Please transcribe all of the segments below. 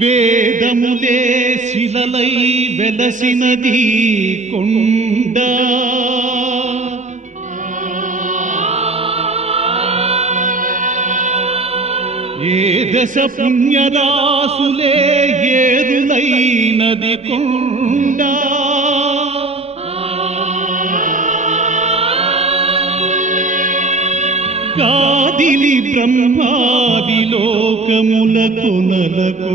వేదములే శిలలై వెలసినది కొండ ఏ దశ పుణ్యరాసులే ఏరులైనది కొండ గాదిలి బ్రహ్మాది లోకముల కొనలకొండ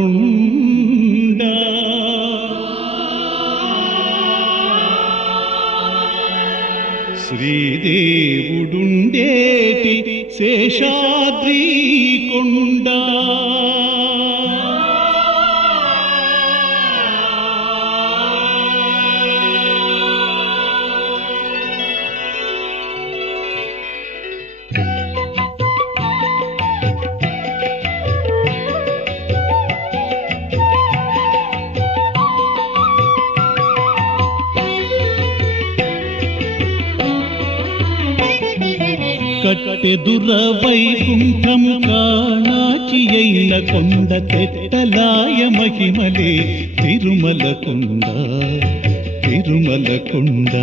శ్రీదేవుడుండేటి శేషాద్రి కొండ కట్టెదుర వైకుంఠము కాణాచి అయిన కొండ తెట్టలాయ మహిమలే తిరుమల కొండ తిరుమల కొండ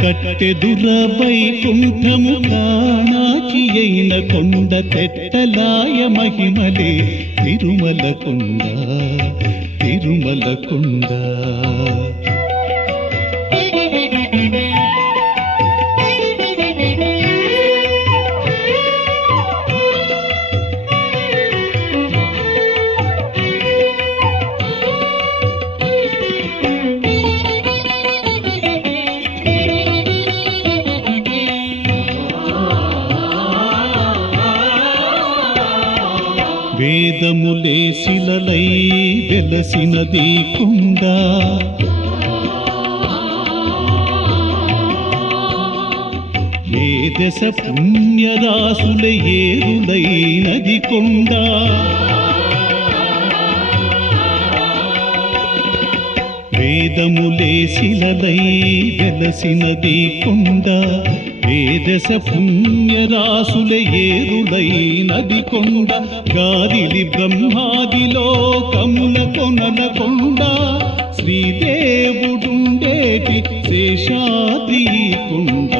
కట్టెదుర వైకుంఠము కాణాచి అయిన కొండ తెట్టలాయ మహిమలే తిరుమల కొండ తిరుమల కొండ వేదములే శిలలై వెలసినది కొండ ఏ దశ పుణ్యరాసుల ఏరులైనది కొండ వేదములే శిలలై వెలసినది కొండ ఏ దశ పుణ్యరాసుల ఏరులైనది కొండ గాదిలి బ్రహ్మాది లోకముల కొనలకొండ శ్రీదేవుడుండేటి శేషాద్రి కొండ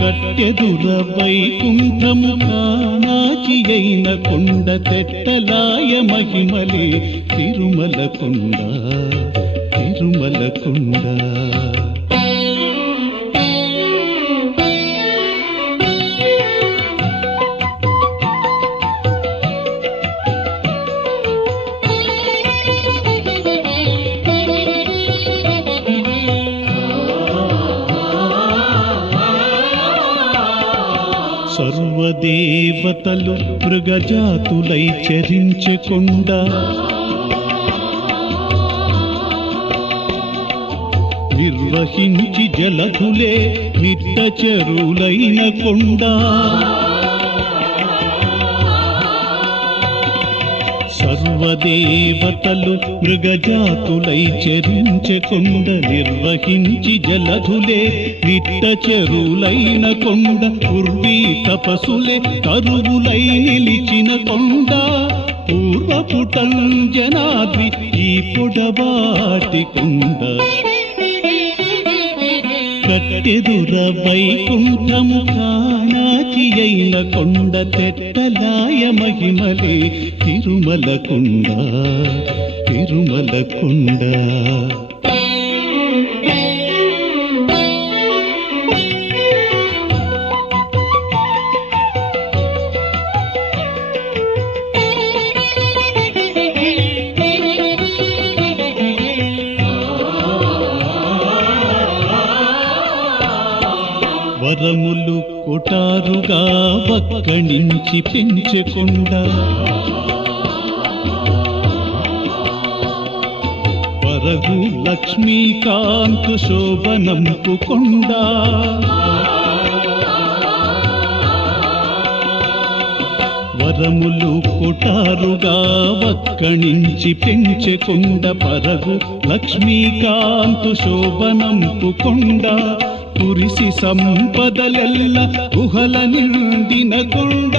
కట్టెదుర వైకుంఠము కాణాచి అయిన కొండ తెట్టలాయ మహిమలే తిరుమల కొండ తిరుమల కొండ సర్వదేవతలు మృగజాతులై చరించకొండ నిర్వహించి జలధులే నిట్టచెరులైన కొండ సర్వదేవతలు మృగజాతులై చరించకొండ నిర్వహించి జలధులే నిట్టచెరులైన కొండ పూర్వీ తపసులే కరువులై నిలిచిన కొండ పూర్వపుటంజనాద్రి ఈ పొడవాటి కొండ కట్టెదుర వైకుంఠము కాణాచి అయిన కొండ తెట్టలాయ మహిమలే తిరుమల కొండ తిరుమల కొండ వరములు కొటారుగా వక్కణించి పెంచకొండ పరగు లక్ష్మీకాంతు శోభనంపు కొండ వరములు కొటారుగా వక్కణించి పెంచకొండ పరగు లక్ష్మీకాంతు శోభనంపు కొండ కురిసి సంపదలెల్ల గుహల నిండిన కొండ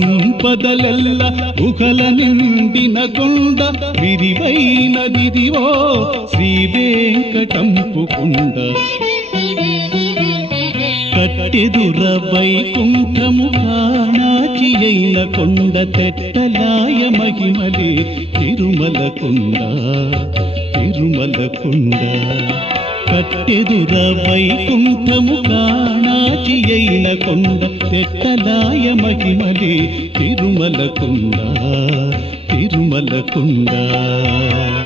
సంపదలెల్ల గుహల నిండిన కొండ విరివైనదిదివో శ్రీ వెంకటంపు కొండ కట్టెదుర వైకుంఠము కాణాచి అయిన కొండ తెట్టలాయ మహిమలే తిరుమల కొండ తిరుమల కొండ కట్టెదుర వైకుంఠము కాణాచి అయిన కొండ తెట్టలాయ మహిమలే తిరుమల కొండ తిరుమల కొండ